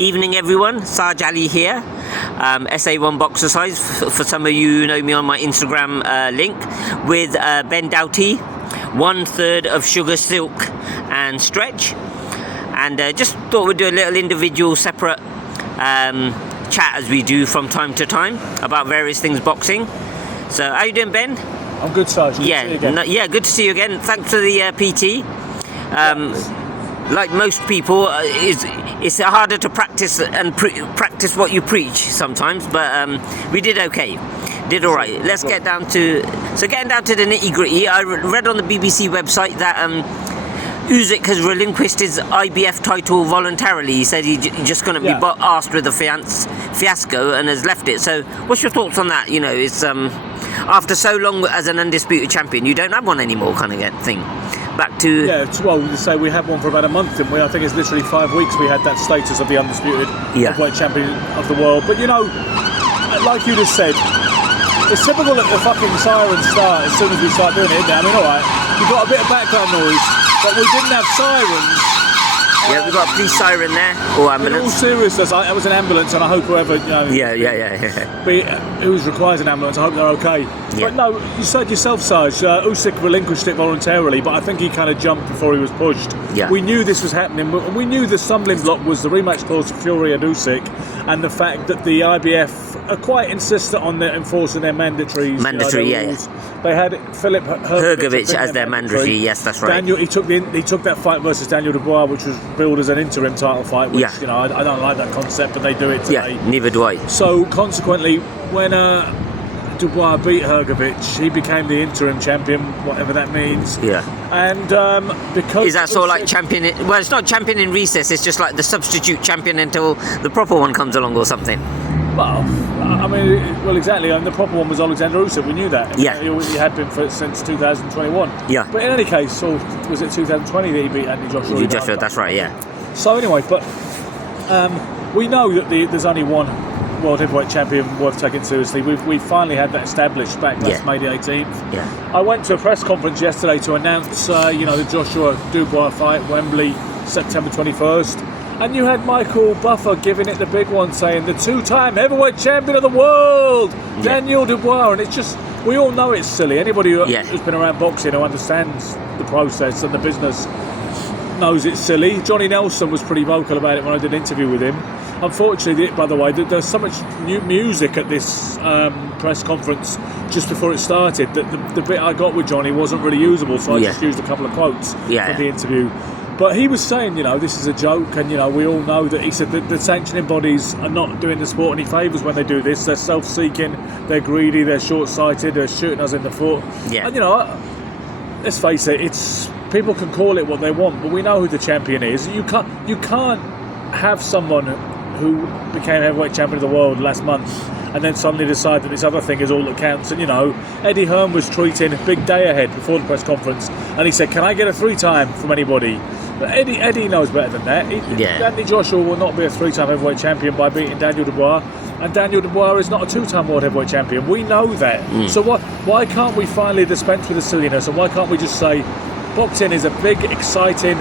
Evening everyone, Sarj Ali here, SA1 Boxer Size, for some of you who know me on my Instagram link, with Ben Doughty, 1/3 of Sugar, Silk and Stretch, and just thought we'd do a little individual separate chat as we do from time to time about various things boxing. So how you doing, Ben? I'm good, Sarge. Good to see you again. Thanks for the PT. Like most people, it's harder to practice and practice what you preach sometimes, but we did okay. Did all right. Let's get down to getting down to the nitty gritty. I read on the BBC website that Usyk has relinquished his IBF title voluntarily. He said he's just going to be asked with a fiasco and has left it. So, what's your thoughts on that? You know, it's after so long as an undisputed champion, you don't have one anymore, kind of thing. Back to you say we had one for about a month, didn't we? I think it's literally 5 weeks we had that status of the undisputed heavyweight champion of the world. But you know, like you just said, it's typical that the fucking sirens start as soon as we start doing it, isn't it? I mean, alright, we got a bit of background noise, but we didn't have sirens. Yeah, we've got a police siren there, or ambulance. In all seriousness, it was an ambulance, and I hope whoever, who requires an ambulance, I hope they're okay. Yeah. But no, you said yourself, Sarge, Usyk relinquished it voluntarily, but I think he kind of jumped before he was pushed. Yeah. We knew this was happening, but we knew the stumbling block was the rematch clause for Fury and Usyk, and the fact that the IBF are quite insistent on enforcing their mandatories. They had Philip Hrgovic as their mandatory. Yes, that's right. Daniel, he took that fight versus Daniel Dubois, which was billed as an interim title fight. Which you know, I don't like that concept, but they do it today. Yeah, neither do I. So consequently, when Dubois beat Hrgovic, he became the interim champion, whatever that means. Yeah. And because is that sort of like champion? Well, it's not champion in recess. It's just like the substitute champion until the proper one comes along or something. Well, I mean, exactly. And the proper one was Alexander Usyk. We knew that. Yeah. He had been since 2021. Yeah. But in any case, or was it 2020 that he beat Anthony Joshua? That's right. Yeah. So anyway, but we know that there's only one world heavyweight champion worth taking seriously. We finally had that established back last May the 18th. Yeah. I went to a press conference yesterday to announce, the Joshua Dubois fight, Wembley, September 21st. And you had Michael Buffer giving it the big one, saying the two-time heavyweight champion of the world, Daniel Dubois. And it's just, we all know it's silly. Anybody who's been around boxing, who understands the process and the business, knows it's silly. Johnny Nelson was pretty vocal about it when I did an interview with him. Unfortunately, by the way, there's so much new music at this press conference just before it started that the bit I got with Johnny wasn't really usable, so I just used a couple of quotes from the interview. But he was saying, this is a joke, and, we all know that he said that the sanctioning bodies are not doing the sport any favours when they do this. They're self-seeking, they're greedy, they're short-sighted, they're shooting us in the foot. Yeah. And, let's face it, people can call it what they want, but we know who the champion is. You can't have someone who became heavyweight champion of the world last month and then suddenly decide that this other thing is all that counts. And Eddie Hearn was tweeting a big day ahead before the press conference, and he said, can I get a 3-time from anybody? But Eddie knows better than that. Anthony Joshua will not be a 3-time heavyweight champion by beating Daniel Dubois, and Daniel Dubois is not a 2-time world heavyweight champion. We know that. So why can't we finally dispense with the silliness, and why can't we just say boxing is a big, exciting,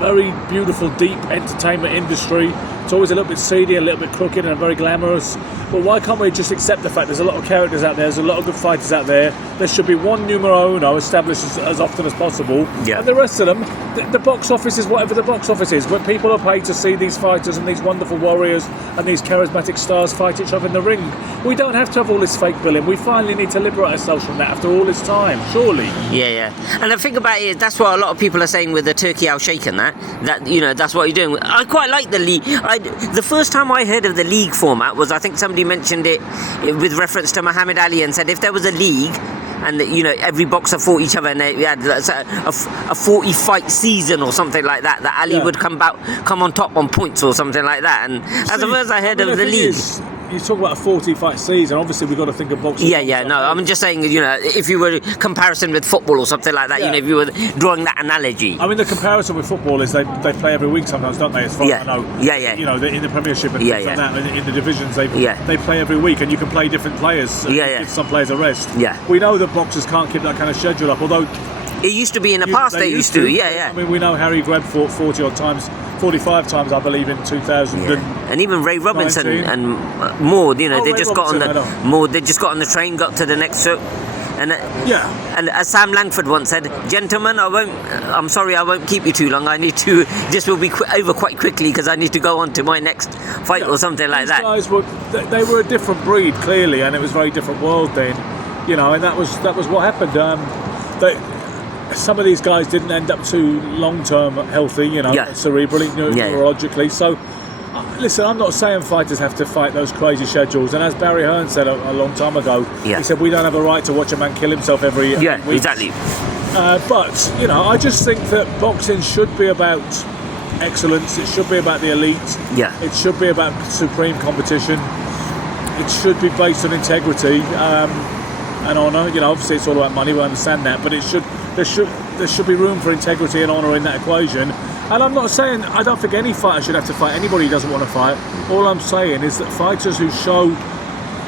very beautiful, deep entertainment industry. It's always a little bit seedy, a little bit crooked, and very glamorous. But why can't we just accept the fact there's a lot of characters out there, there's a lot of good fighters out there. There should be one numero uno established as often as possible. Yeah. And the rest of them, the box office is whatever the box office is. When people are paid to see these fighters and these wonderful warriors and these charismatic stars fight each other in the ring, we don't have to have all this fake billing. We finally need to liberate ourselves from that after all this time, surely. Yeah. And the thing about it is, that's what a lot of people are saying with the Turkey Al Sheikh and that that's what you're doing. I quite like the league. The first time I heard of the league format was, I think somebody mentioned it with reference to Muhammad Ali and said if there was a league and every boxer fought each other and they had a 40 fight season or something like that Ali would come on top on points or something like that, and that's the first I heard of the league. You talk about a 40 fight season, obviously we've got to think of boxing. I'm just saying, if you were comparison with football or something like that, if you were drawing that analogy. I mean, the comparison with football is they play every week sometimes, don't they, as far as I know. In the Premiership and things like that, in the divisions they play every week, and you can play different players, give some players a rest. We know that boxers can't keep that kind of schedule up, although it used to be in the past. They used to. I mean, we know Harry Greb fought 40 odd times 45 times, I believe, in 2000. And even Ray Robinson and more, you know, they just got on the train, got to the next show. And and as Sam Langford once said, "Gentlemen, I'm sorry, I won't keep you too long. I need to. This will be over quite quickly because I need to go on to my next fight or something like that." These guys they were a different breed, clearly, and it was a very different world then, you know. And that was what happened. Some of these guys didn't end up too long-term healthy, you know, cerebrally, neurologically. So. Listen, I'm not saying fighters have to fight those crazy schedules, and as Barry Hearn said a long time ago, he said we don't have a right to watch a man kill himself every week. Exactly. But you know, I just think that boxing should be about excellence. It should be about the elite. It should be about supreme competition. It should be based on integrity and honour. You know, obviously it's all about money. We understand that, but there should be room for integrity and honour in that equation. And I'm not saying, I don't think any fighter should have to fight anybody who doesn't want to fight. All I'm saying is that fighters who show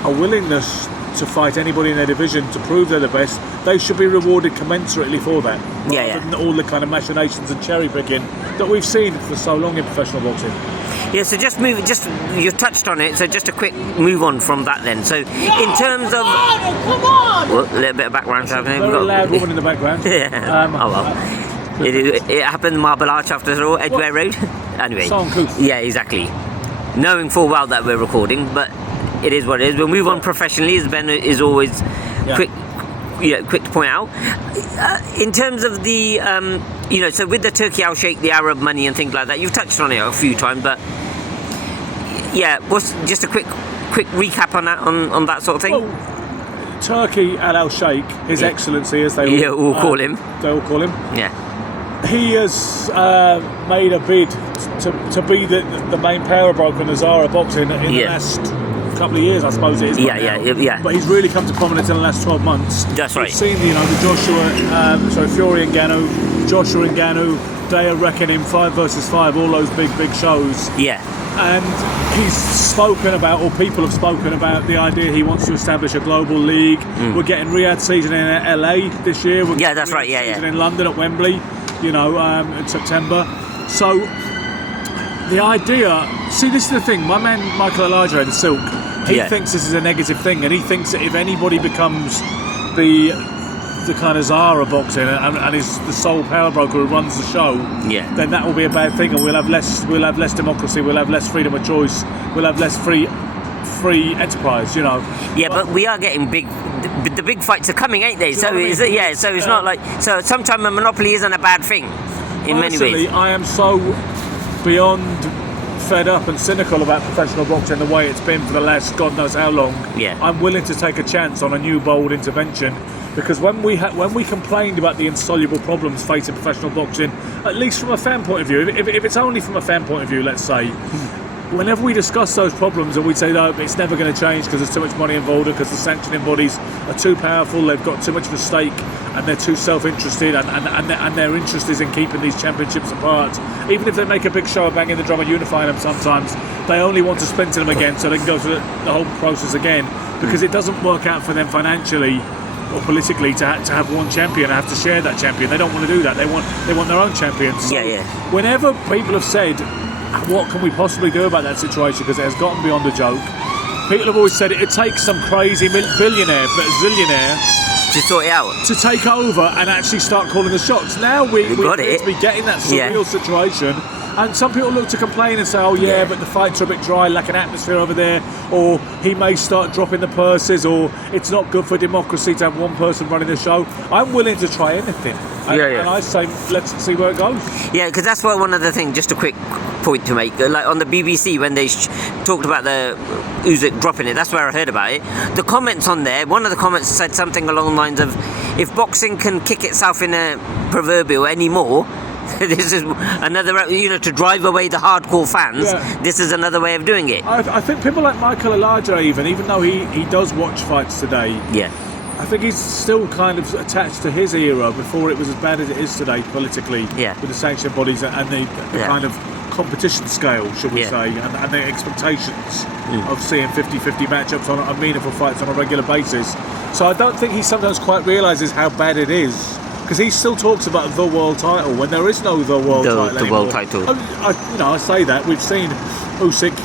a willingness to fight anybody in their division to prove they're the best, they should be rewarded commensurately for that. Rather than all the kind of machinations and cherry picking that we've seen for so long in professional boxing. Yeah, so you touched on it, so just a quick move on from that then. So in terms of... Come on! Well, a little bit of background happening. Very loud woman in the background. Oh well. It happened in Marble Arch after all, Edgware Road. Anyway. Yeah, exactly. Knowing full well that we're recording, but it is what it is. We'll move on professionally, as Ben is always quick to point out. In terms of the, so with the Turkey Al Sheikh, the Arab money and things like that, you've touched on it a few times, but what's just a quick recap on that, on that sort of thing? Well, Turkey Al Sheikh, His Excellency, as they all call him. They all call him. Yeah. He has made a bid to be the main power broker in the Zara boxing in the last couple of years, I suppose it is. Yeah. But he's really come to prominence in the last 12 months. That's right. We've seen, the Fury and Ngannou, Joshua and Ngannou, Day of Reckoning, 5 versus 5, all those big shows. Yeah. And he's spoken about, or people have spoken about, the idea he wants to establish a global league. We're getting Riyadh season in LA this year. That's right. Season in London at Wembley, in September. So the idea, see, this is the thing. My man Michael Elijah, the Silk, he thinks this is a negative thing, and he thinks that if anybody becomes the kind of Zara boxing and is the sole power broker who runs the show, then that will be a bad thing, and we'll have less democracy, we'll have less freedom of choice, we'll have less free enterprise, but we are getting big. The big fights are coming, ain't they? So it's not like, so sometimes a monopoly isn't a bad thing in many ways. I am so beyond fed up and cynical about professional boxing the way it's been for the last God knows how long. I'm willing to take a chance on a new bold intervention, because when we complained about the insoluble problems facing professional boxing, at least from a fan point of view, if it's only from a fan point of view, let's say, whenever we discuss those problems and we say, no, it's never going to change because there's too much money involved, because the sanctioning bodies are too powerful, they've got too much of a stake, and they're too self-interested, and their interest is in keeping these championships apart. Even if they make a big show of banging the drum and unifying them, sometimes they only want to splinter them again so they can go through the whole process again, because it doesn't work out for them financially or politically to have one champion and have to share that champion. They don't want to do that. They want their own champions. So whenever people have said, what can we possibly do about that situation, because it has gotten beyond a joke, people have always said it takes some crazy billionaire but zillionaire to sort it out, to take over and actually start calling the shots. Now we appear to be getting that surreal situation, and some people look to complain and say, but the fights are a bit dry, like an atmosphere over there, or he may start dropping the purses, or it's not good for democracy to have one person running the show. I'm willing to try anything, and I say let's see where it goes. Because that's one of the things, just a quick point to make, like on the BBC when they talked about the Usyk dropping it, that's where I heard about it. The comments on there, one of the comments said something along the lines of, if boxing can kick itself in a proverbial anymore, this is another, to drive away the hardcore fans. This is another way of doing it. I think people like Michael Elijah, even though he does watch fights today, I think he's still kind of attached to his era before it was as bad as it is today politically, with the sanction bodies and the kind of competition scale, should we say, and the expectations of seeing 50-50 matchups on meaningful fights on a regular basis. So I don't think he sometimes quite realises how bad it is, because because he still talks about the world title when there is no the world title The anymore. world title. I say that we've seen Usyk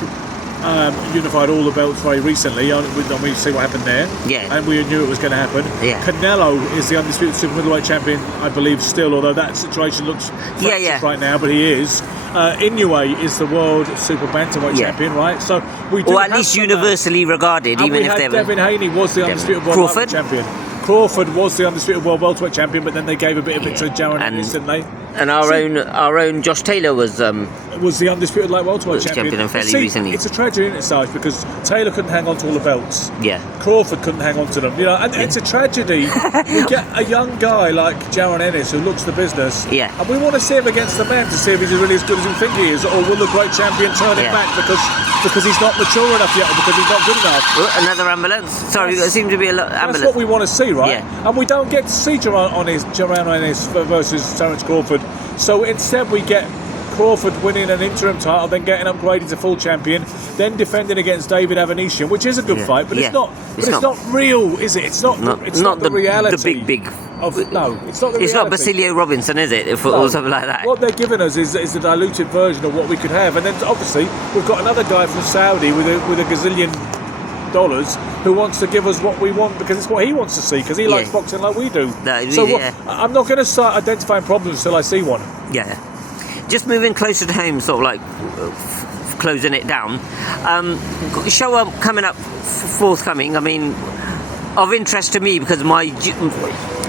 unified all the belts very recently. We see what happened there. Yeah. And we knew it was going to happen. Yeah. Canelo is the undisputed super middleweight champion, I believe, still, although that situation looks fractious right now, but he is. Inoue is the world super bantamweight champion, right? So we do, or at least universally regarded, even if they were. Devin Haney was the undisputed world welterweight champion. Crawford was the undisputed world welterweight champion, but then they gave a bit of it to Jaron Ennis, didn't they? And our own Josh Taylor was the undisputed light welterweight champion fairly recently. It's a tragedy in itself because Taylor couldn't hang on to all the belts. Yeah. Crawford couldn't hang on to them. And it's a tragedy. You get a young guy like Jaron Ennis who looks the business. Yeah. And we want to see him against the men to see if he's really as good as we think he is, or will the great champion turn it back because he's not mature enough yet, or because he's not good enough. Oh, another ambulance. Sorry, there seems to be a lot ambulance. That's what we want to see, right? Yeah. And we don't get to see Jaron Ennis versus Terence Crawford. So instead we get Crawford winning an interim title, then getting upgraded to full champion, then defending against David Avanesyan, which is a good fight, but it's not real, is it? It's not the reality. The big. It's not the reality. It's not Basilio Robinson, is it? Or something like that. What they're giving us is the diluted version of what we could have, and then obviously we've got another guy from Saudi with a gazillion dollars who wants to give us what we want because it's what he wants to see because he likes boxing like we do. I'm not going to start identifying problems until I see one. Yeah. Just moving closer to home, sort of like closing it down. Show coming up, forthcoming. I mean, of interest to me because my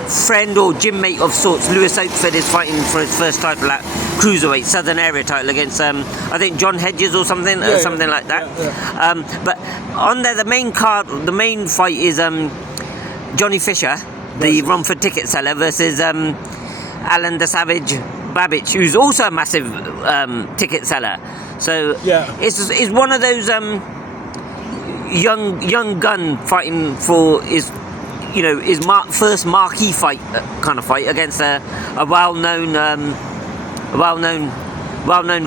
friend or gym mate of sorts, Lewis Oakford, is fighting for his first title at cruiserweight, Southern Area title against I think John Hedges or something, like that. Yeah. But on there, the main fight is Johnny Fisher, the Romford ticket seller, versus Alan the Savage Babic, who's also a massive ticket seller. So it's one of those young gun fighting for his first marquee fight kind of fight against a well-known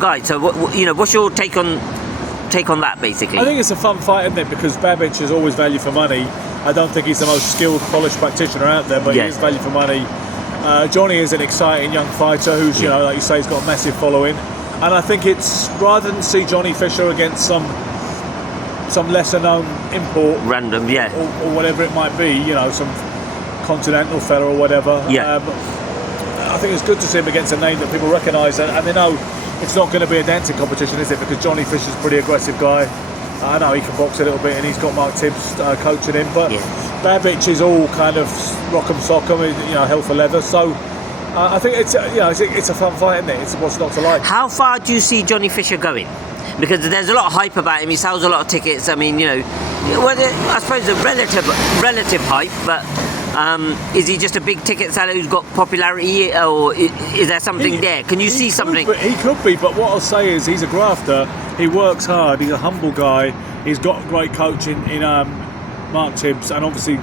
guy. So what's your take on that basically? I think it's a fun fight, isn't it? Because Babic is always value for money. I don't think he's the most skilled, polished practitioner out there, but he is value for money. Johnny is an exciting young fighter who's, like you say, he's got a massive following. And I think it's, rather than see Johnny Fisher against some lesser known import, random, or whatever it might be, some continental fella or whatever. I think it's good to see him against a name that people recognise, and they know it's not going to be a dancing competition, is it? Because Johnny Fisher's a pretty aggressive guy. I know he can box a little bit, and he's got Mark Tibbs coaching him, but Babic is all kind of rock'em sock'em, hell for leather. So I think it's a fun fight, isn't it? It's what's not to like. How far do you see Johnny Fisher going? Because there's a lot of hype about him. He sells a lot of tickets. I mean, I suppose a relative hype, but is he just a big ticket seller who's got popularity, or is there something there? Can you see something? He could be, but what I'll say is he's a grafter. He works hard. He's a humble guy. He's got great coaching in Mark Tibbs, and obviously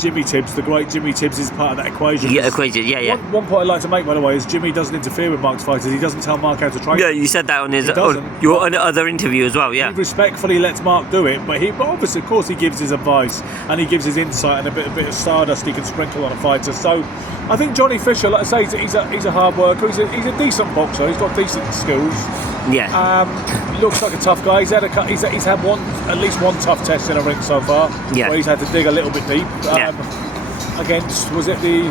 Jimmy Tibbs, the great Jimmy Tibbs, is part of that equation. One point I'd like to make, by the way, is Jimmy doesn't interfere with Mark's fighters. He doesn't tell Mark how to train. Yeah, you said that on your other interview as well. Yeah, he respectfully lets Mark do it, but obviously, of course, he gives his advice and he gives his insight and a bit of stardust he can sprinkle on a fighter. So I think Johnny Fisher, like I say, he's a hard worker. He's a decent boxer. He's got decent skills. Looks like a tough guy. He's had at least one tough test in a ring so far. Where he's had to dig a little bit deep. Against, was it the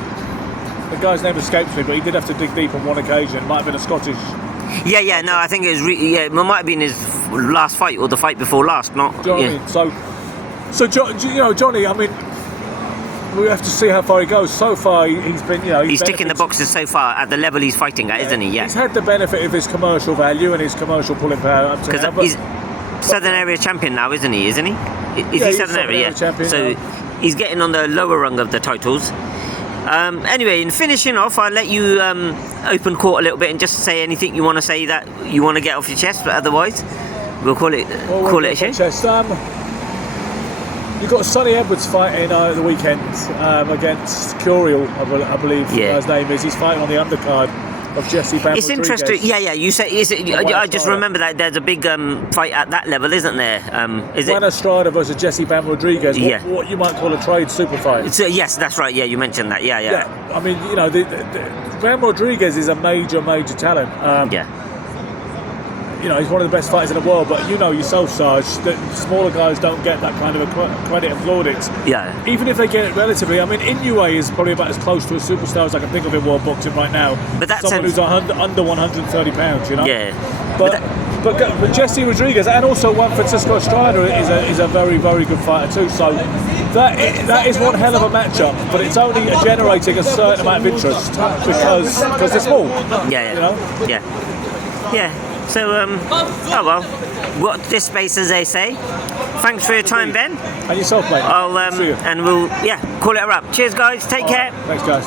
guy's name escapes me, but he did have to dig deep on one occasion. Might have been a Scottish. No, I think it was. It might have been his last fight or the fight before last. Not. Do you know what I mean? So Johnny. I mean, we have to see how far he goes. So far, he's been. He's ticking the boxes so far at the level he's fighting at, isn't he? Yeah. He's had the benefit of his commercial value and his commercial pulling power up to now. He's Southern Area champion now, isn't he? Isn't he? Is he Southern Area champion? So he's getting on the lower rung of the titles. Anyway, in finishing off, I'll let you open court a little bit and just say anything you want to say that you want to get off your chest. But otherwise, we'll call it a show. You've got Sonny Edwards fighting the weekend against Curiel, I believe his name is. He's fighting on the undercard. of Jesse Ben It's Rodriguez. interesting. Yeah. You say I just remember that there's a big fight at that level, isn't there? Is it? Juan Estrada versus Jesse Ben Rodriguez. Yeah. What you might call a trade super fight. Yes, that's right. Yeah, you mentioned that. Yeah. I mean, you know, Ben Rodriguez is a major talent. Yeah. You know, he's one of the best fighters in the world, but you know yourself, Sarge, that smaller guys don't get that kind of a credit and plaudits. Yeah. Even if they get it relatively. I mean, Inoue is probably about as close to a superstar as I can think of in world boxing right now. But that's someone who's under 130 pounds, you know? Yeah. But Jesse Rodriguez and also Juan Francisco Estrada is a very good fighter too. So that is one hell of a matchup, but it's only generating a certain amount of interest because they're small. Yeah. You know? Yeah. So, oh well, watch this space, as they say. Thanks for your time, Ben. And yourself, mate. I'll See you. and we'll call it a wrap. Cheers, guys. Take care. Thanks, guys.